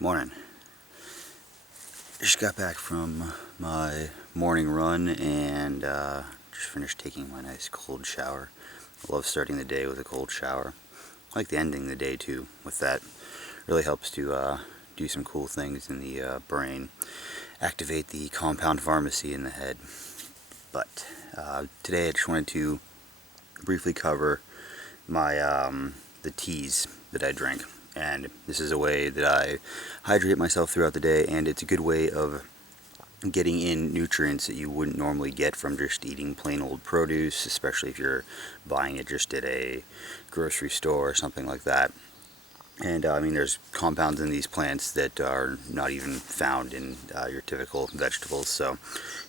Morning. Just got back from my morning run and just finished taking my nice cold shower. I love starting the day with a cold shower. I like the ending the day too with that. Really helps to do some cool things in the brain, activate the compound pharmacy in the head. But today I just wanted to briefly cover my the teas that I drink. And this is a way that I hydrate myself throughout the day, and it's a good way of getting in nutrients that you wouldn't normally get from just eating plain old produce, especially if you're buying it just at a grocery store or something like that. And I mean, there's compounds in these plants that are not even found in your typical vegetables. So,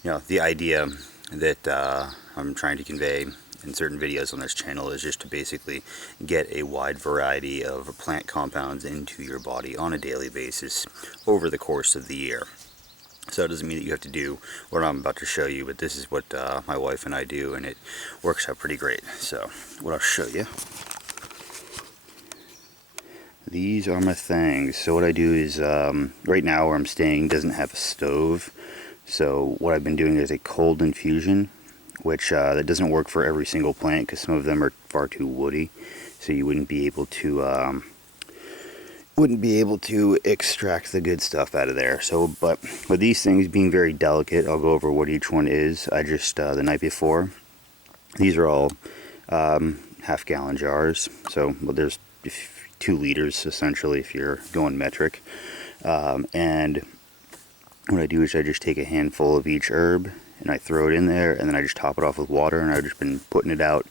the idea that I'm trying to convey in certain videos on this channel is just to basically get a wide variety of plant compounds into your body on a daily basis over the course of the year. So it doesn't mean that you have to do what I'm about to show you, but this is what my wife and I do, and it works out pretty great. So what I'll show you, these are my things. So what I do is, right now where I'm staying doesn't have a stove, so what I've been doing is a cold infusion, which that doesn't work for every single plant because some of them are far too woody, so you wouldn't be able to extract the good stuff out of there. So, but with these things being very delicate, I'll go over what each one is. I just the night before, these are all half-gallon jars. So, well, there's 2 liters essentially if you're going metric. And what I do is I just take a handful of each herb and I throw it in there, and then I just top it off with water, and I've just been putting it out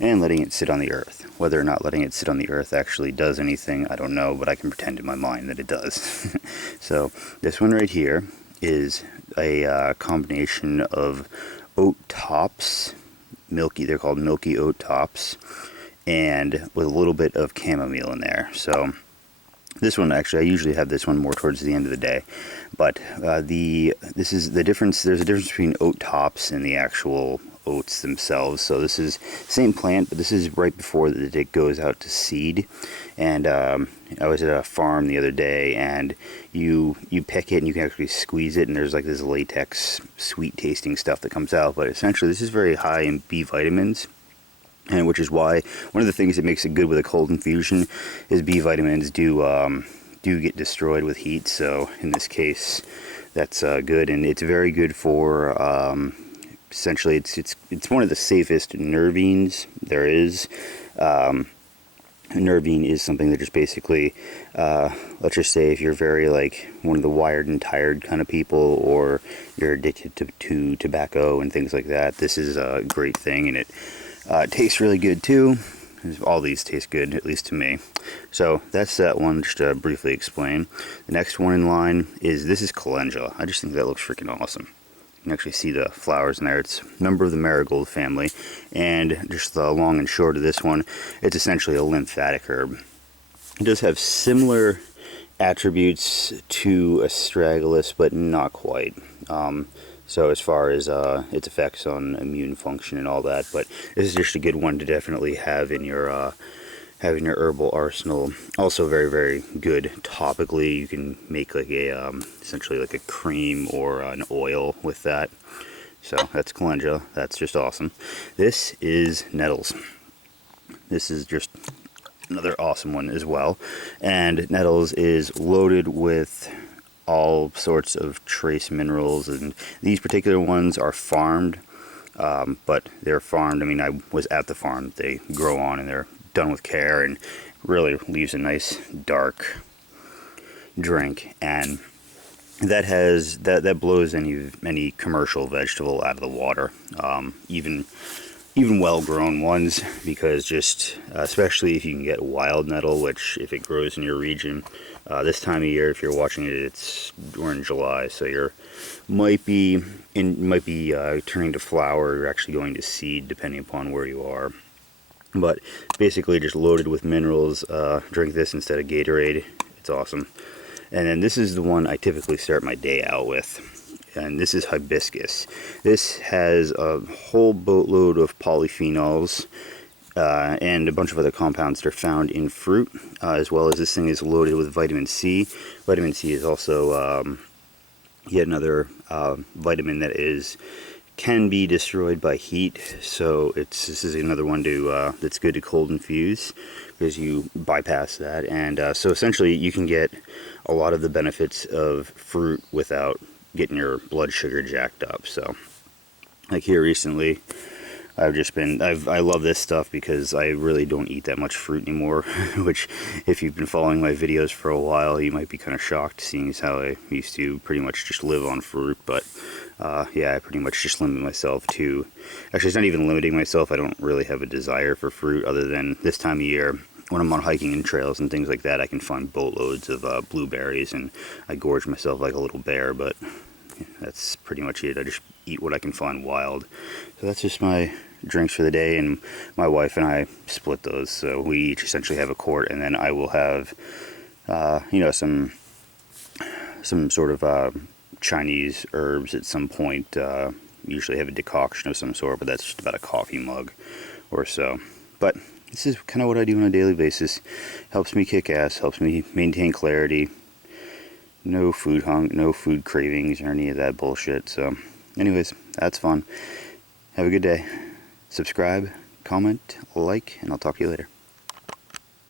and letting it sit on the earth. Whether or not letting it sit on the earth actually does anything, I don't know, but I can pretend in my mind that it does. So this one right here is a combination of oat tops, they're called milky oat tops, and with a little bit of chamomile in there. So this one, actually, I usually have this one more towards the end of the day, but this is the difference. There's a difference between oat tops and the actual oats themselves. So this is same plant, but this is right before it goes out to seed. And I was at a farm the other day, and you pick it and you can actually squeeze it, and there's like this latex, sweet tasting stuff that comes out. But essentially, this is very high in B vitamins. And which is why one of the things that makes it good with a cold infusion is B vitamins do get destroyed with heat. So in this case, that's good, and it's very good for essentially it's one of the safest nervines there is. Nervine is something that just basically, let's just say if you're very like one of the wired and tired kind of people, or you're addicted to tobacco and things like that, this is a great thing, and it tastes really good too. All these taste good, at least to me. So that's that one, just to briefly explain. The next one in line this is calendula. I just think that looks freaking awesome. You can actually see the flowers in there. It's a member of the marigold family, and just the long and short of this one, it's essentially a lymphatic herb. It does have similar attributes to astragalus, but not quite. So as far as its effects on immune function and all that, but this is just a good one to definitely have in your herbal arsenal. Also very, very good topically. You can make like a essentially like a cream or an oil with that. So that's calendula. That's just awesome. This is nettles. This is just another awesome one as well. And nettles is loaded with all sorts of trace minerals, and these particular ones are farmed, but they're farmed. I mean, I was at the farm. They grow on and they're done with care, and really leaves a nice dark drink, and that blows any commercial vegetable out of the water, even well-grown ones, because just especially if you can get wild nettle, which if it grows in your region this time of year, if you're watching it, we're in July, so might be turning to flower, or actually going to seed depending upon where you are. But basically just loaded with minerals. Drink this instead of Gatorade. It's awesome. And then this is the one I typically start my day out with, and this is hibiscus. This has a whole boatload of polyphenols, and a bunch of other compounds that are found in fruit, as well as this thing is loaded with vitamin C. Vitamin C is also yet another vitamin that can be destroyed by heat, so this is another one to that's good to cold infuse because you bypass that, and so essentially you can get a lot of the benefits of fruit without getting your blood sugar jacked up. So like here recently, I love this stuff because I really don't eat that much fruit anymore, which if you've been following my videos for a while, you might be kind of shocked seeing as how I used to pretty much just live on fruit. But yeah, I pretty much just limit myself to, actually it's not even limiting myself, I don't really have a desire for fruit other than this time of year. When I'm on hiking and trails and things like that, I can find boatloads of blueberries, and I gorge myself like a little bear, but that's pretty much it. I just eat what I can find wild. So that's just my drinks for the day, and my wife and I split those. So we each essentially have a quart, and then I will have, some sort of Chinese herbs at some point. Usually have a decoction of some sort, but that's just about a coffee mug or so. But this is kind of what I do on a daily basis. Helps me kick ass, helps me maintain clarity. No food no food cravings or any of that bullshit. So anyways, that's fun. Have a good day. Subscribe, comment, like, and I'll talk to you later.